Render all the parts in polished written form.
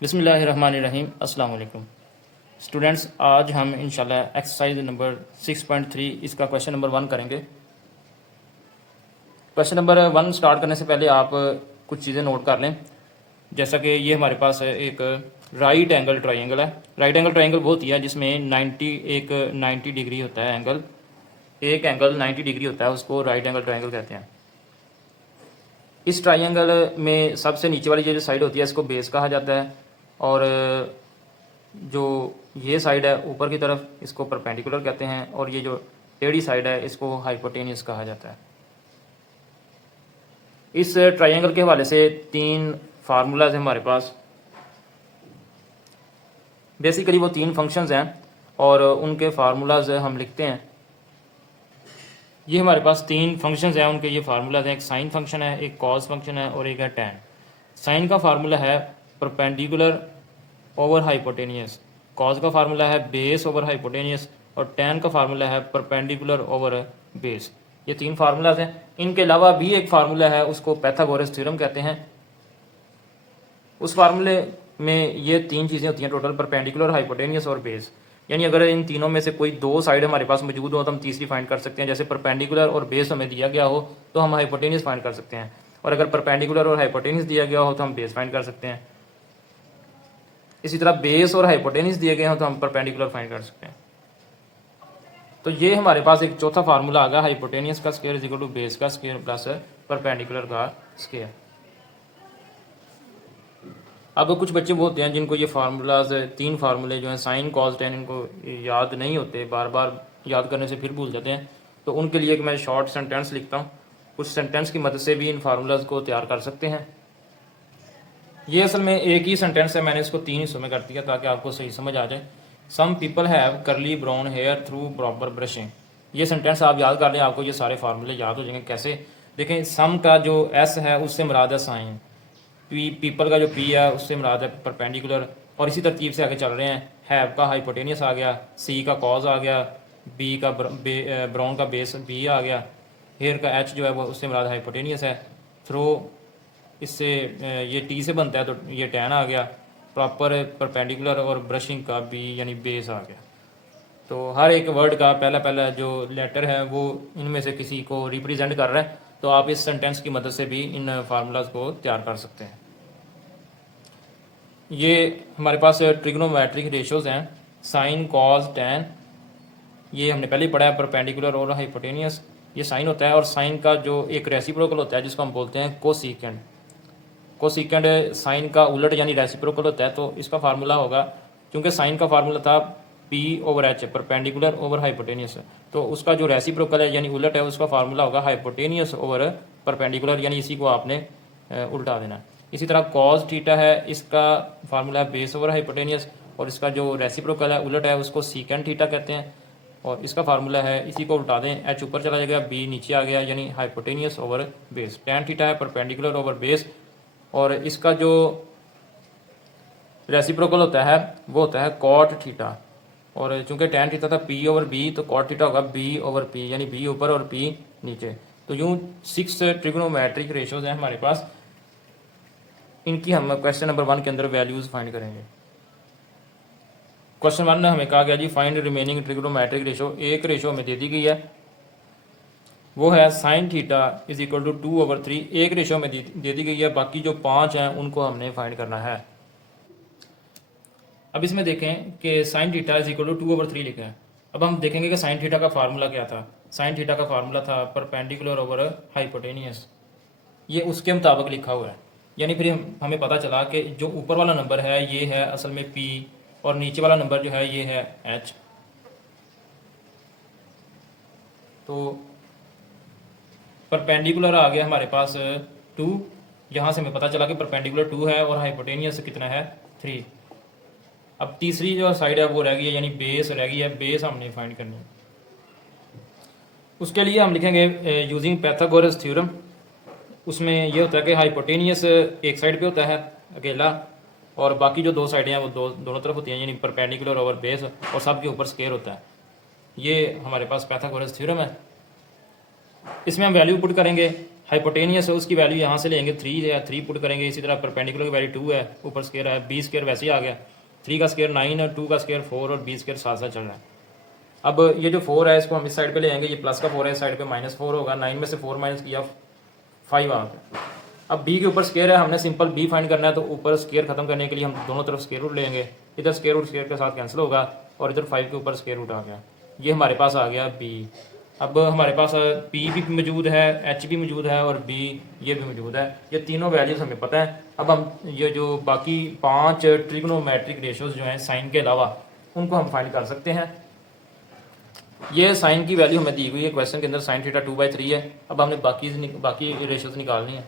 बिस्मिल्लाहिर्रहमानिर्रहीम। अस्सलाम वालेकुम स्टूडेंट्स, आज हम इंशाल्लाह एक्सरसाइज नंबर 6.3 इसका क्वेश्चन नंबर 1 करेंगे। क्वेश्चन नंबर 1 स्टार्ट करने से पहले आप कुछ चीज़ें नोट कर लें। जैसा कि ये हमारे पास एक राइट एंगल ट्राइंगल है। राइट एंगल ट्राइंगल वो होती है जिसमें 90 डिग्री होता है एंगल। एक एंगल 90 डिग्री होता है, उसको राइट एंगल ट्राइंगल कहते हैं। इस ट्राइंगल में सबसे नीचे वाली जो साइड होती है इसको बेस कहा जाता है, और जो ये साइड है ऊपर की तरफ इसको परपेंडिकुलर कहते हैं, और ये जो टेढ़ी साइड है इसको हाइपोटेनियस कहा जाता है। इस ट्राइंगल के हवाले से 3 फार्मूलाज हैं हमारे पास। बेसिकली वो 3 फंक्शंस हैं और उनके फार्मूलाज हम लिखते हैं। ये हमारे पास 3 फंक्शंस हैं, उनके ये फार्मूलाज हैं। एक साइन फंक्शन है, एक कॉस फंक्शन है और एक है टैन। साइन का फार्मूला है परपेंडिकुलर ओवर हाइपोटेनियस, कॉस का फार्मूला है बेस ओवर हाइपोटेनियस और टैन का फार्मूला है परपेंडिकुलर ओवर बेस। ये 3 फार्मूलाज हैं। इनके अलावा भी एक फार्मूला है, उसको पाइथागोरस थ्योरम कहते हैं। उस फार्मूले में ये 3 चीज़ें होती हैं टोटल, परपेंडिकुलर, हाइपोटेनियस और बेस। यानी अगर इन तीनों में से कोई 2 साइड हमारे पास मौजूद हो तो हम तीसरी फाइंड कर सकते हैं। जैसे परपेंडिकुलर और बेस हमें दिया गया हो तो हम हाइपोटेनियस फाइंड कर सकते हैं, और अगर परपेंडिकुलर और हाइपोटेनियस दिया गया हो तो हम बेस फाइंड कर सकते हैं। इसी तरह बेस और हाइपोटेनियस दिए गए हो तो हम परपेंडिकुलर फाइंड कर सकते हैं। तो ये हमारे पास एक चौथा फार्मूला आ गया, हाइपोटेनियस का square is equal to base का स्क्वायर प्लस परपेंडिकुलर का स्क्वायर। अब कुछ बच्चे वो होते हैं जिनको ये फार्मूलाज 3 फार्मूले जो हैं साइन कॉस टेन, इनको याद नहीं होते, बार बार याद करने से फिर भूल जाते हैं। तो उनके लिए एक मैं शॉर्ट सेंटेंस लिखता हूँ, उस सेंटेंस की मदद से भी इन फार्मूलाज को तैयार कर सकते हैं। ये असल में एक ही सेंटेंस है, मैंने इसको 3 हिस्सों में कर दिया ताकि आपको सही समझ आ जाए। Some people have curly brown hair through proper brushing. ये सेंटेंस आप याद कर लें, आपको ये सारे फार्मूले याद हो जाएंगे। कैसे? देखें, सम का जो एस है उससे मुराद है साइन, पीपल का जो पी है उससे मुराद है परपेंडिकुलर, और इसी तरतीब से आगे चल रहे हैं। हैव का हाइपोटेनियस आ गया, सी का कॉज आ गया, बी का ब्राउन का बेस बी आ गया, हेयर का एच जो है वो उससे मुराद हाइपोटेनियस है। थ्रो इससे ये टी से बनता है तो ये टैन आ गया। प्रॉपर परपेंडिकुलर और ब्रशिंग का बी यानी बेस आ गया। तो हर एक वर्ड का पहला पहला जो लेटर है वो इनमें से किसी को रिप्रेजेंट कर रहा है। तो आप इस सेंटेंस की मदद से भी इन फार्मूलाज को तैयार कर सकते हैं। ये हमारे पास ट्रिग्नोमेट्रिक रेशियोज हैं, साइन कॉस टैन। ये हमने पहले ही पढ़ा है, परपेंडिकुलर और हाइपोटेनियस ये साइन होता है, और साइन का जो एक रेसिप्रोकल होता है जिसको हम बोलते हैं कोसिकेंड। कोसिकेंड साइन का उलट यानी रेसिप्रोकल होता है। तो इसका फार्मूला होगा, क्योंकि साइन का फार्मूला था P over H, perpendicular over hypotenuse, तो उसका जो रेसिप्रोकल है यानी उलट है उसका फार्मूला होगा हाइपोटेनियस ओवर परपेंडिकुलर, यानी इसी को आपने उल्टा देना। इसी तरह कॉस थीटा है, इसका फार्मूला है बेस ओवर हाइपोटेनियस, और इसका जो रेसिप्रोकल है उलट है उसको सीकेंड थीटा कहते हैं, और इसका फार्मूला है, इसी को उल्टा दें, एच ऊपर चला जाएगा बी नीचे आ गया, यानी hypotenuse over base. Tan theta है परपेंडिकुलर ओवर बेस, और इसका जो रेसिप्रोकल होता है वो होता है कॉट थीटा, और चूंकि टैन थीटा था पी ओवर बी तो कॉट थीटा होगा बी ओवर पी, यानी बी ऊपर और पी नीचे। तो यूं 6 ट्रिग्नोमेट्रिक रेशियोज हैं हमारे पास। इनकी हम क्वेश्चन नंबर 1 के अंदर वैल्यूज फाइंड करेंगे। क्वेश्चन 1 में हमें कहा गया जी फाइंड रिमेनिंग ट्रिग्नोमेट्रिक रेशियो। एक रेशियो हमें दे दी गई है, वो है sine theta is equal to 2/3। एक रेशियो में दे दी गई है, बाकी जो 5 हैं उनको हमने फाइंड करना है। अब इसमें देखें कि sine theta is equal to 2/3 लिखा है। अब हम देखेंगे कि साइन थीटा का फार्मूला क्या था। साइन थीटा का फार्मूला था परपेंडिकुलर ओवर हाइपोटेनियस, ये उसके मुताबिक लिखा हुआ है। यानी फिर हमें पता चला कि जो ऊपर वाला नंबर है ये है असल में पी, और नीचे वाला नंबर जो है ये है एच। तो परपेंडिकुलर आ गया हमारे पास 2, यहाँ से हमें पता चला कि परपेंडिकुलर 2 है और हाइपोटेनियस कितना है 3। अब तीसरी जो साइड है वो रह गई है, यानी बेस रह गई है। बेस हमने फाइंड करनी है। उसके लिए हम लिखेंगे यूजिंग पाइथागोरस थ्योरम। उसमें ये होता है कि हाइपोटेनियस एक साइड पे होता है अकेला, और बाकी जो 2 साइडें हैं वो दोनों तरफ होती हैं, यानी परपेंडिकुलर ओवर बेस, और सब के ऊपर स्क्वायर होता है। ये हमारे पास पाइथागोरस थ्योरम है। इसमें हम वैल्यू पुट करेंगे हाइपोटेनियस है उसकी वैल्यू यहाँ से लेंगे 3 या 3 पुट करेंगे। इसी तरह परपेंडिकुलर की वैल्यू 2 है, ऊपर स्केयर है, बी स्केयर वैसे ही आ गया, 3 का स्केयर 9 है, 2 का स्केयर 4 और बी स्केयर साथ साथ चल रहा है। अब ये जो 4 है इसको हम इस साइड पे ले आएंगे, ये प्लस का 4 है, इस साइड पे -4 होगा, 9 में से 4 माइनस किया 5 आ गया। अब बी के ऊपर स्केयर है, हमने सिंपल बी फाइंड करना है, तो ऊपर स्केयर खत्म करने के लिए हम दोनों तरफ स्केयर रूट लेंगे, इधर स्केयर रूट स्केयर के साथ कैंसिल होगा और इधर 5 के ऊपर स्केयर रूट आ गया, ये हमारे पास आ गया बी। अब हमारे पास पी भी मौजूद है, एच भी मौजूद है और बी ये भी मौजूद है, ये तीनों वैल्यूज हमें पता है। अब हम ये जो बाकी 5 ट्रिग्नोमेट्रिक रेशियोज जो हैं साइन के अलावा, उनको हम फाइंड कर सकते हैं। ये साइन की वैल्यू हमें दी हुई है क्वेश्चन के अंदर, साइन थीटा 2/3 है। अब हमने बाकी रेशियोज निकालनी है।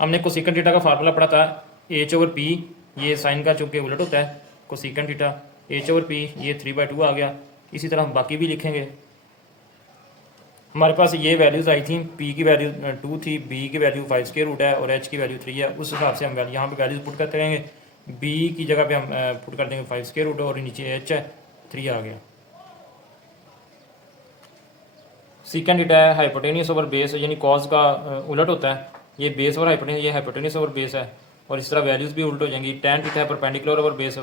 हमने कोसेकंड थीटा का फार्मूला पढ़ा था, h/p, ये साइन का चूंकि उलट होता है, कोसेकंड थीटा h/p, ये 3/2 आ गया। इसी तरह हम बाकी भी लिखेंगे। हमारे पास ये वैल्यूज़ आई थी, p की वैल्यू 2 थी, b की वैल्यू 5 स्क्वायर रूट है और h की वैल्यू 3 है। उस हिसाब से हम यहाँ पे वैल्यूज पुट करते रहेंगे। b की जगह पे हम पुट कर देंगे 5 स्क्वायर रूट और नीचे h है, 3 आ गया। सीकेंड थीटा है हाइपोटेनियस ओवर बेस, यानी कॉज का उलट होता है, ये बेस और हाइपोटेनियस, ये हाइपोटेनियस ओवर बेस है और इस तरह वैल्यूज़ भी उल्ट हो जाएंगी। टैन थीटा है परपेंडिकुलर ओवर बेस,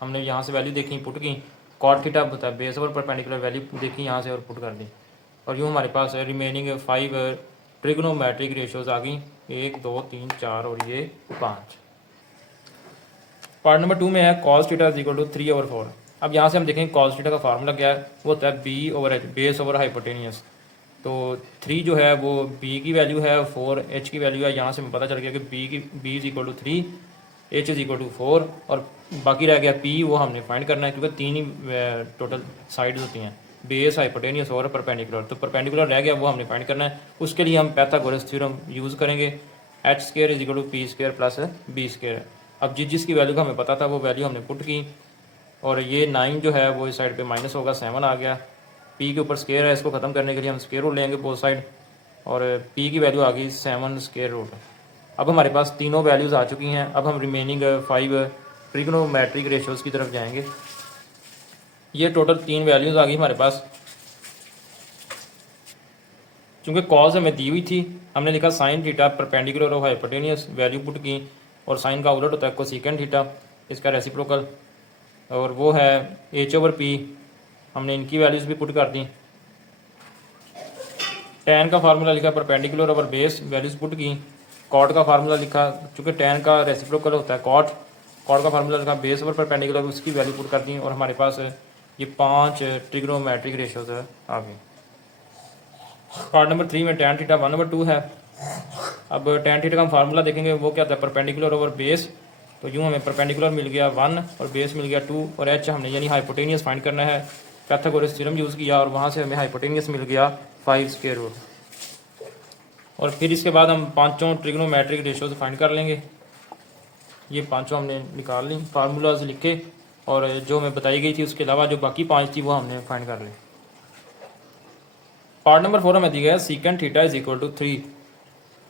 हमने यहाँ से वैल्यू देखी पुट की। कॉट थीटा होता है बेस ओवर परपेंडिकुलर, वैल्यू देखी यहाँ से और पुट कर दी। और यूँ हमारे पास रिमेनिंग 5 ट्रिग्नोमेट्रिक रेशियोज आ गई, 1 2 3 4 और ये 5। पार्ट नंबर 2 में है cos theta is equal to 3/4। अब यहाँ से हम देखेंगे कॉस थीटा का फार्मूला क्या है, वो होता है B over H, base over hypotenuse. तो 3 जो है वो b की वैल्यू है, 4 h की वैल्यू है। यहाँ से हमें पता चल गया कि b is equal to 3, h is equal to 4 और बाकी रह गया p, वो हमने फाइंड करना है क्योंकि 3 ही टोटल साइड्स होती हैं, बेस, हाइपोटेनियस और परपेंडिकुलर। तो परपेंडिकुलर रह गया, वो हमने फाइंड करना है। उसके लिए हम पाइथागोरस थ्योरम यूज़ करेंगे, h square is equal to p square plus b square. अब जिसकी वैल्यू का हमें पता था वो वैल्यू हमने पुट की और ये 9 जो है वो इस साइड पे माइनस होगा, 7 आ गया। p के ऊपर स्केयर है, इसको ख़त्म करने के लिए हम स्केयर रूट लेंगे बोथ साइड और p की वैल्यू आ गई 7 स्केयर रूट। अब हमारे पास तीनों वैल्यूज़ आ चुकी हैं। अब हम रिमेनिंग 5 ट्रिग्नोमेट्रिक रेशियोज़ की तरफ जाएंगे। ये टोटल 3 वैल्यूज़ आ गई हमारे पास। चूँकि कॉज हमें दी हुई थी, हमने लिखा साइन थीटा परपेंडिकुलर और हाइपोटेनियस, वैल्यू पुट की और साइन का उलट होता है कोसेकंड थीटा, इसका रेसिप्रोकल, और वो है h/p। हमने इनकी वैल्यूज़ भी पुट कर दी। टैन का फार्मूला लिखा perpendicular over base, values put की। कॉट का फार्मूला लिखा, चूँकि टैन का रेसिप्रोकल होता है कॉट का फार्मूला लिखा बेस ओवर परपेंडिकुलर, उसकी वैल्यू पुट कर दी और हमारे पास ये 5 ट्रिग्नोमेट्रिक रेशियोज आ गई। पार्ट नंबर 3 में टैन थीटा 1/2 है। अब टैन थीटा का फार्मूला देखेंगे, वो क्या था, परपेंडिकुलर ओवर बेस। तो यूँ हमें परपेंडिकुलर मिल गया 1 और बेस मिल गया 2 और h हमने यानी हाइपोटेनियस फाइंड करना है, पाइथागोरस थ्योरम यूज़ किया और वहाँ से हमें हाइपोटेनियस मिल गया 5 स्क्वायर रूट। और फिर इसके बाद हम 5 ट्रिग्नोमेट्रिक रेशियोज फाइंड कर लेंगे। ये 5 हमने निकाल ली, फार्मूलाज लिखे और जो हमें बताई गई थी उसके अलावा जो बाकी 5 थी वो हमने फाइंड कर ली। पार्ट नंबर 4 हमें दी गया secant theta is equal to 3।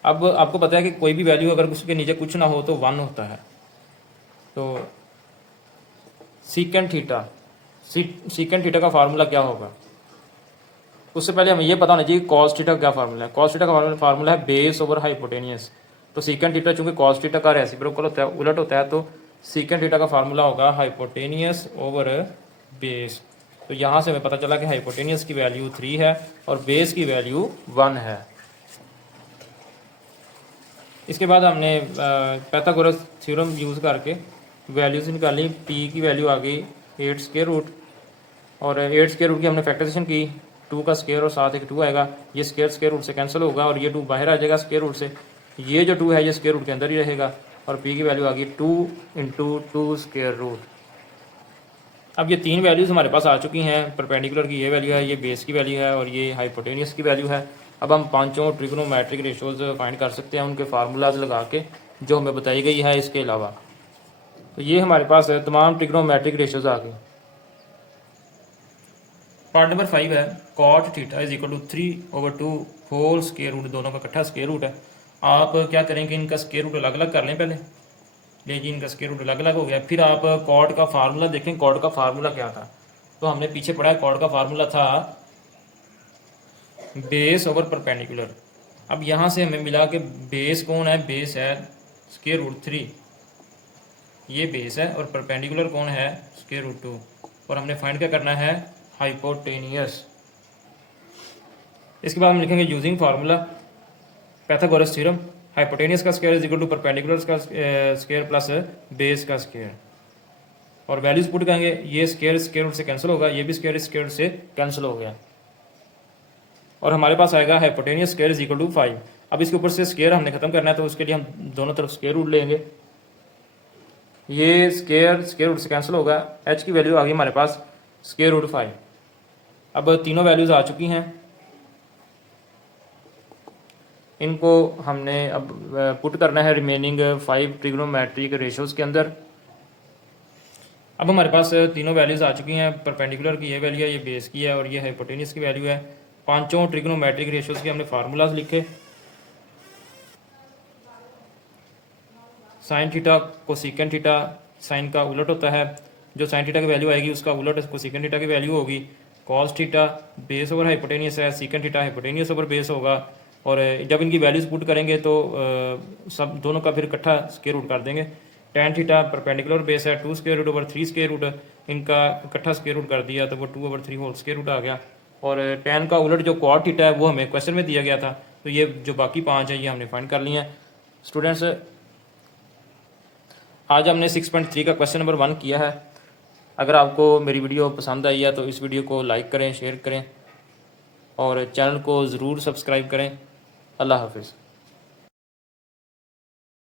अब आपको पता है कि कोई भी वैल्यू अगर उसके नीचे कुछ ना हो तो 1 होता है। तो सीकेंड थीटा का फार्मूला क्या होगा, उससे पहले हमें यह पता होना चाहिए कॉस थीटा का क्या फार्मूला है। कॉस थीटा का फार्मूला है बेस ओवर हाइपोटेनियस। तो सीकेंड थीटा चूंकि कॉस थीटा का रेसिप्रोकल होता है, उलट होता है, तो सीकेंड थीटा का फार्मूला होगा हाइपोटेनियस ओवर बेस। तो यहाँ से हमें पता चला कि हाइपोटेनियस की वैल्यू 3 है और बेस की वैल्यू 1 है। इसके बाद हमने पाइथागोरस थ्योरम यूज़ करके वैल्यूज निकाली। p की वैल्यू आ गई 8 स्क्वायर रूट और 8 स्क्वायर रूट की हमने फैक्टराइजेशन की, 2 का स्क्वायर और साथ एक 2 आएगा, ये स्क्वायर रूट से कैंसिल होगा और ये 2 बाहर आ जाएगा स्क्वायर रूट से, ये जो 2 है ये स्क्वायर रूट के अंदर ही रहेगा और p की वैल्यू आ गई 2 × 2 स्क्वायर रूट। अब ये 3 वैल्यूज़ हमारे पास आ चुकी हैं। परपेंडिकुलर की ये वैल्यू है, ये बेस की वैल्यू है और ये हाइपोटेनियस की वैल्यू है। अब हम 5 ट्रिग्नोमेट्रिक रेशियोज फाइंड कर सकते हैं उनके फार्मूलाज लगा के जो हमें बताई गई है इसके अलावा। तो ये हमारे पास तमाम ट्रिग्नोमेट्रिक रेशियोज आ गए। पार्ट नंबर 5 है cot theta is equal to 3/2 whole square root, दोनों का इकट्ठा स्क्वायर रूट है। आप क्या करेंगे, इनका स्क्वायर रूट अलग अलग कर लें पहले, लेकिन इनका स्क्वायर रूट अलग अलग हो गया। फिर आप कॉट का फार्मूला देखें, कॉट का फार्मूला क्या था, तो हमने पीछे पढ़ा है कॉट का फार्मूला था बेस ओवर परपेंडिकुलर। अब यहाँ से हमें मिला कि बेस कौन है, बेस है स्क्वायर रूट 3, ये बेस है, और परपेंडिकुलर कौन है, स्क्वायर रूट 2, और हमने फाइंड क्या करना है, हाइपोटेनियस। इसके बाद हम लिखेंगे using formula Pythagoras theorem, hypotenuse का square is equal to perpendicular का स्क्वायर प्लस बेस का स्क्वायर, और वैल्यूज पुट करेंगे, ये स्क्वायर रूट से कैंसिल होगा, ये भी स्क्वायर रूट से कैंसिल हो गया, और हमारे पास आएगा hypotenuse square is equal to 5। अब इसके ऊपर से स्क्वायर हमने खत्म करना है, तो उसके लिए हम दोनों तरफ स्क्वायर रूट लेंगे, ये स्क्वायर रूट से कैंसिल होगा, h की वैल्यू आ गई हमारे पास स्क्वायर रूट 5। अब तीनों वैल्यूज आ चुकी हैं, इनको हमने अब पुट करना है रिमेनिंग 5 ट्रिग्नोमेट्रिक रेशियोज के अंदर। अब हमारे पास तीनों वैल्यूज आ चुकी हैं, परपेंडिकुलर की ये वैल्यू है, ये बेस की है, और ये हाइपोटेनियस की वैल्यू है। पांचों ट्रिग्नोमेट्रिक रेशियोज के हमने फार्मूलाज लिखे, sine theta cosecant theta, sine का उलट होता है, जो साइन थीटा की वैल्यू आएगी उसका उलट कोसेकेंट थीटा की वैल्यू होगी, cos theta base over hypotenuse है, secant theta hypotenuse over base होगा, और जब इनकी वैल्यूज पुट करेंगे तो सब दोनों का फिर इकट्ठा स्क्वायर रूट कर देंगे। टेन थीटा परपेंडिकुलर बेस है 2 square root over 3 square root, इनका इकट्ठा स्क्वायर रूट कर दिया तो वो 2 ओवर 3 होल स्क्वायर रूट आ गया, और टेन का उलट जो क्वाड थीटा है वो हमें क्वेश्चन में दिया गया था, तो ये जो बाकी 5 है ये हमने फाइंड कर लिए हैं। स्टूडेंट्स, आज हमने 6.3 का क्वेश्चन नंबर 1 किया है। अगर आपको मेरी वीडियो पसंद आई है तो इस वीडियो को लाइक करें, शेयर करें, और चैनल को ज़रूर सब्सक्राइब करें। अल्लाह हाफिज़।